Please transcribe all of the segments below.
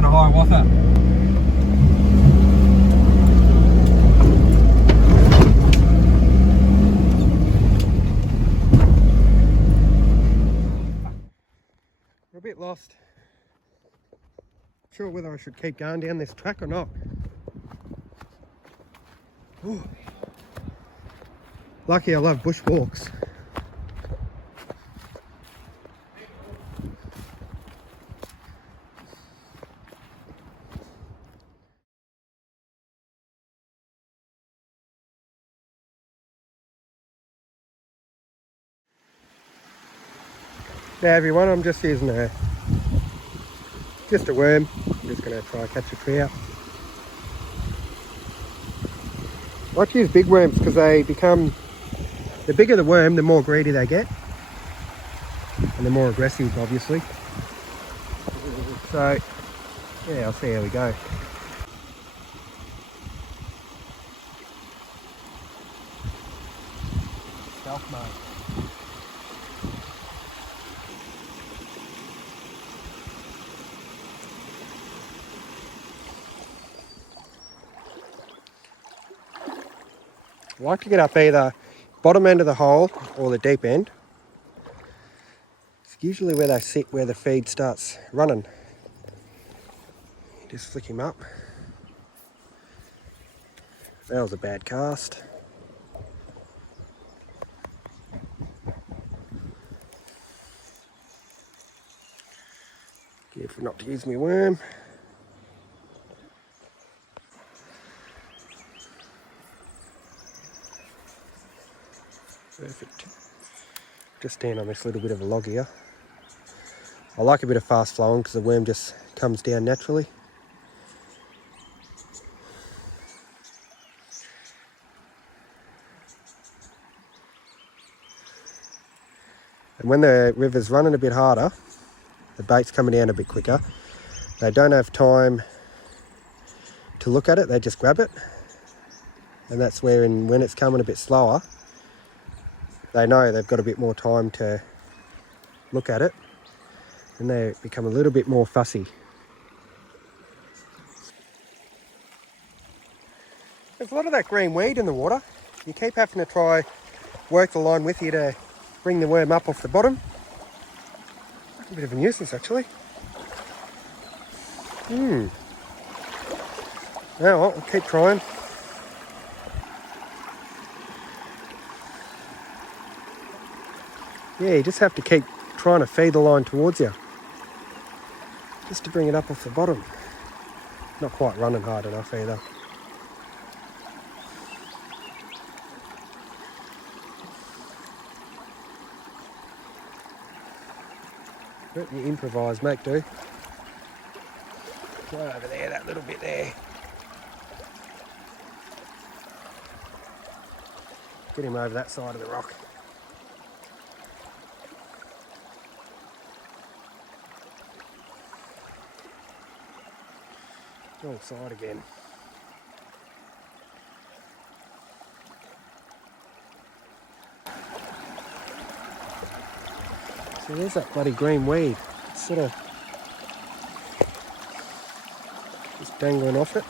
going to Hiawatha. We're a bit lost. Not sure whether I should keep going down this track or not. Ooh. Lucky I love bushwalks. Yeah, everyone, I'm just using just a worm. I'm just going to try and catch a trout. I like to use big worms because the bigger the worm, the more greedy they get. And the more aggressive, obviously. So, yeah, I'll see how we go. Stealth mode. I like to get up either bottom end of the hole or the deep end. It's usually where they sit, where the feed starts running. Just flick him up. That was a bad cast. Careful not to use my worm. Perfect. Just stand on this little bit of a log here. I like a bit of fast flowing because the worm just comes down naturally. And when the river's running a bit harder, the bait's coming down a bit quicker. They don't have time to look at it, they just grab it. And that's where, when it's coming a bit slower, they know they've got a bit more time to look at it. And they become a little bit more fussy. There's a lot of that green weed in the water. You keep having to try work the line with you to bring the worm up off the bottom. A bit of a nuisance actually. Oh well, I'll keep trying. Yeah, you just have to keep trying to feed the line towards you. Just to bring it up off the bottom. Not quite running hard enough either. But you improvise, make do. Right over there, that little bit there. Get him over that side of the rock. Wrong side again. So there's that bloody green weed. It's sort of just dangling off it.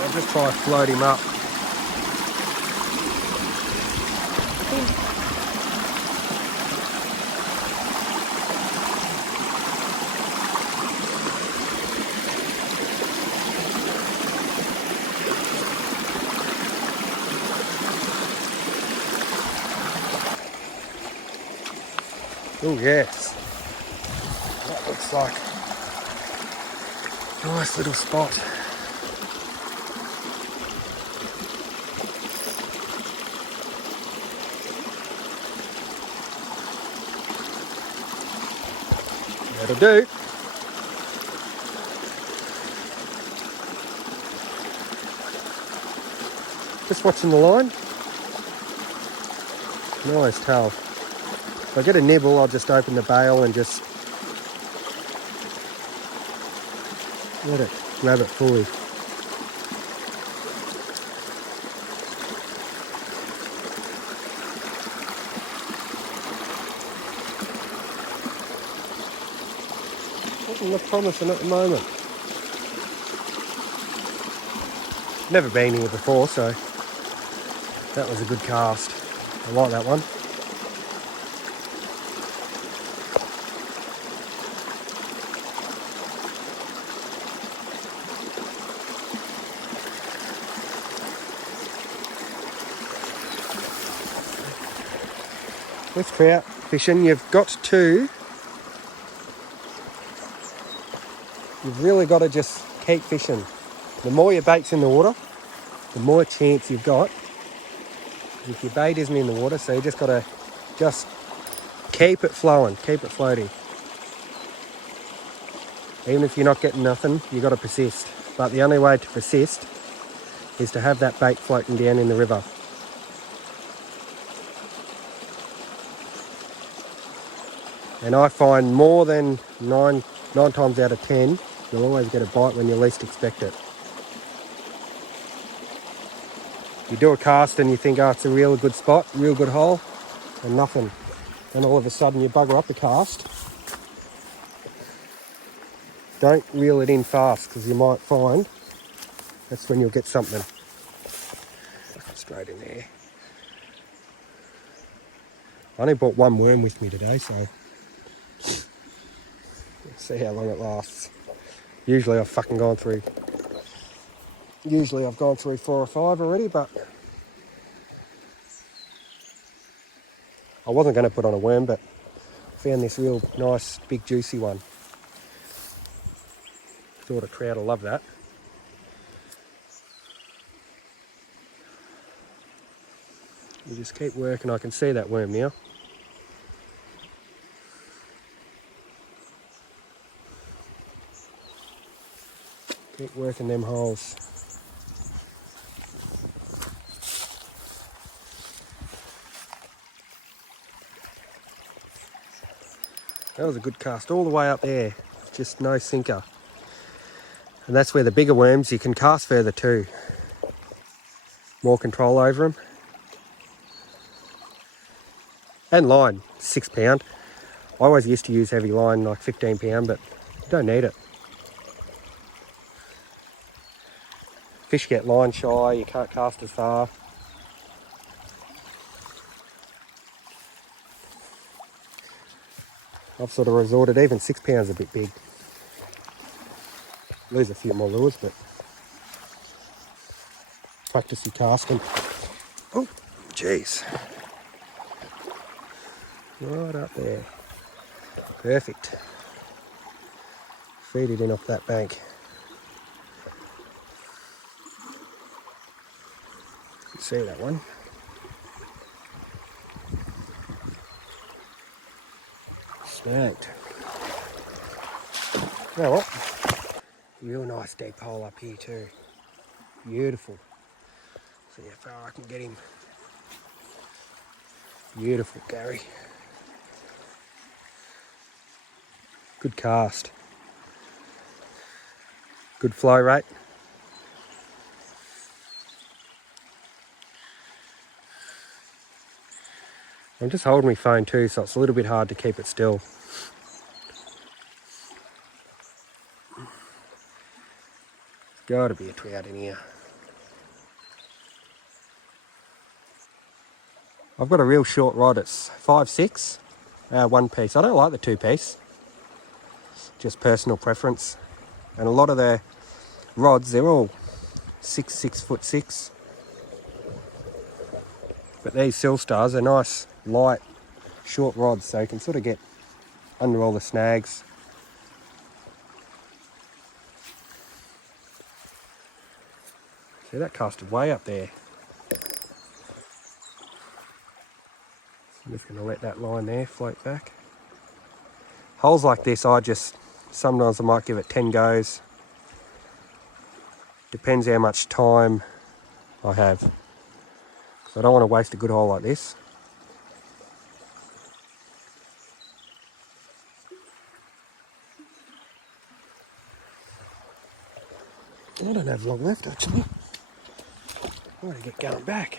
I'll just try to float him up. Oh yes, that looks like a nice little spot. That'll do. Just watching the line. Nice tail. If I get a nibble, I'll just open the bail and just let it grab it fully. Doesn't look promising at the moment. Never been here before, so that was a good cast. I like that one. With trout fishing, you've really got to just keep fishing. The more your bait's in the water, the more chance you've got. If your bait isn't in the water, so you just got to keep it flowing, keep it floating. Even if you're not getting nothing, you've got to persist. But the only way to persist is to have that bait floating down in the river. And I find more than nine times out of 10, you'll always get a bite when you least expect it. You do a cast and you think, oh, it's a real good spot, real good hole, and nothing. And all of a sudden you bugger up the cast. Don't reel it in fast, because you might find that's when you'll get something. Straight in there. I only brought one worm with me today, so let's see how long it lasts. Usually I've gone through 4 or 5 already, but I wasn't going to put on a worm, but found this real nice, big, juicy one. Thought a trout will love that. You just keep working. I can see that worm now. Keep working them holes. That was a good cast all the way up there. Just no sinker. And that's where the bigger worms, you can cast further too. More control over them. And line, 6 pound. I always used to use heavy line, like 15 pound, but you don't need it. Fish get line shy, you can't cast as far. I've sort of resorted, even 6 pounds a bit big. Lose a few more lures, but practice your casting. Oh, jeez. Right up there. Perfect. Feed it in off that bank. You see that one? Snagged. You know what? Real nice deep hole up here too. Beautiful. See how far I can get him. Beautiful, Gary. Good cast. Good flow rate. I'm just holding my phone too, so it's a little bit hard to keep it still. There's got to be a trout in here. I've got a real short rod. It's 5/6, 1 piece. I don't like the 2 piece. Just personal preference. And a lot of the rods, they're all 6'6". But these Seal Stars are nice, light, short rods, so you can sort of get under all the snags. See, that casted way up there. I'm just going to let that line there float back. Holes like this, sometimes I might give it 10 goes. Depends how much time I have. So I don't want to waste a good hole like this. I don't have long left actually. I'm going to get going back.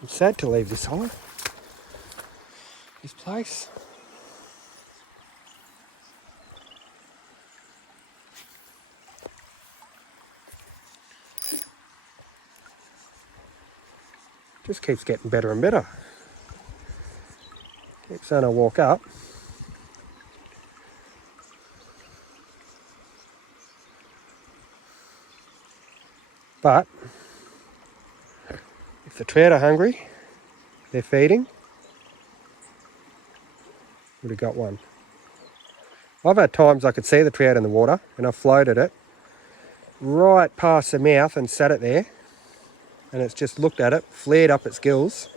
I'm sad to leave this hole. This place. Just keeps getting better and better. Keeps saying I'll walk up. But if the trout are hungry, they're feeding, would have got one. I've had times I could see the trout in the water and I floated it right past the mouth and sat it there, and it's just looked at it, flared up its gills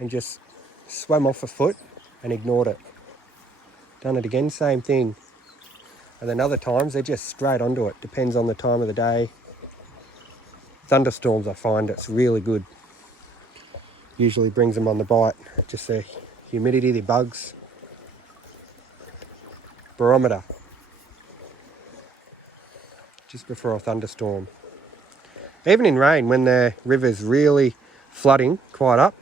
and just swam off a foot and ignored it. Done it again, same thing. And then other times they're just straight onto it. Depends on the time of the day. Thunderstorms, I find it's really good. Usually brings them on the bite. Just the humidity, the bugs. Barometer. Just before a thunderstorm. Even in rain, when the river's really flooding quite up,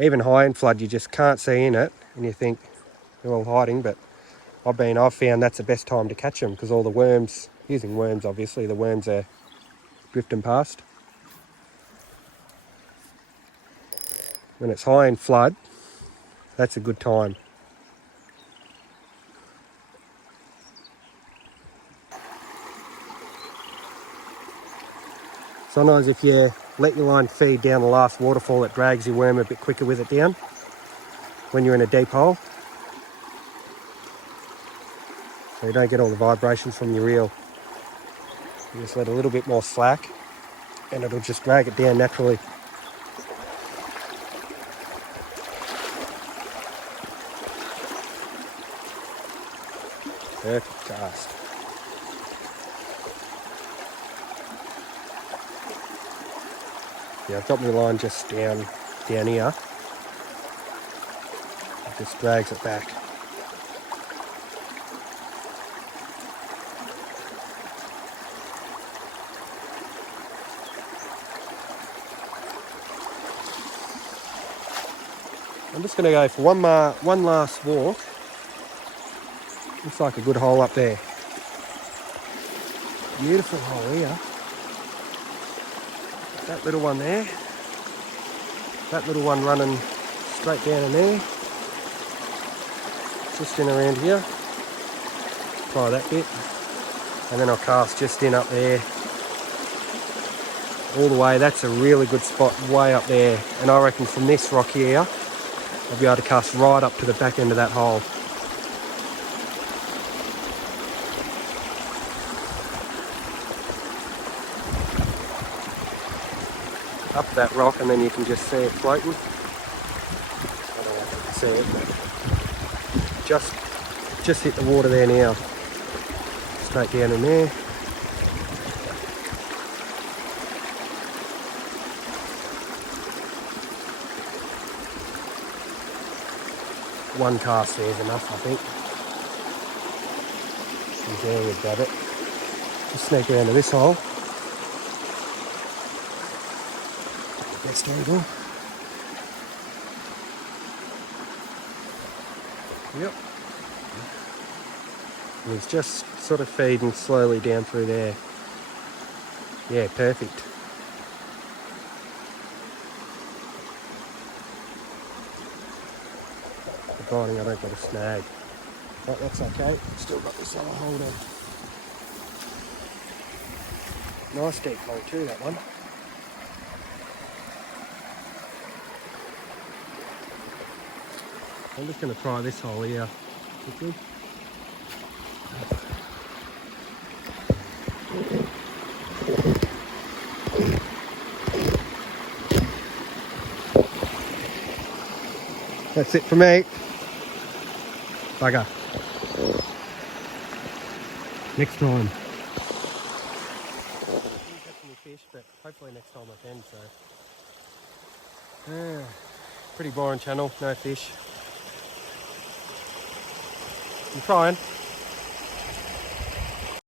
even high in flood, you just can't see in it, and you think they're all hiding, but I've found that's the best time to catch them, because all the worms, using worms obviously, the worms are drifting past. When it's high in flood, that's a good time. Sometimes if you let your line feed down the last waterfall, it drags your worm a bit quicker with it down when you're in a deep hole. So you don't get all the vibrations from your reel. You just let a little bit more slack and it'll just drag it down naturally. Perfect cast. Yeah, I've got my line just down here. It just drags it back. I'm just going to go for one last walk. Looks like a good hole up there. Beautiful hole here. That little one there. That little one running straight down in there. Just in around here. Try that bit. And then I'll cast just in up there. All the way. That's a really good spot way up there. And I reckon from this rock here, I'll be able to cast right up to the back end of that hole. Up that rock, and then you can just see it floating. I don't know if you can see it, but just hit the water there now. Straight down in there. One cast there is enough, I think. And there we grab it. Just sneak around to this hole. Best angle. Yep. And he's just sort of feeding slowly down through there. Yeah, perfect. Providing I don't get a snag. But that's okay. Still got this other hole there. Nice deep hole too, that one. I'm just going to try this hole here quickly. That's it for me. Bugger. Next time. I didn't catch any fish, but hopefully next time I can, so. Pretty boring channel, no fish. I'm trying.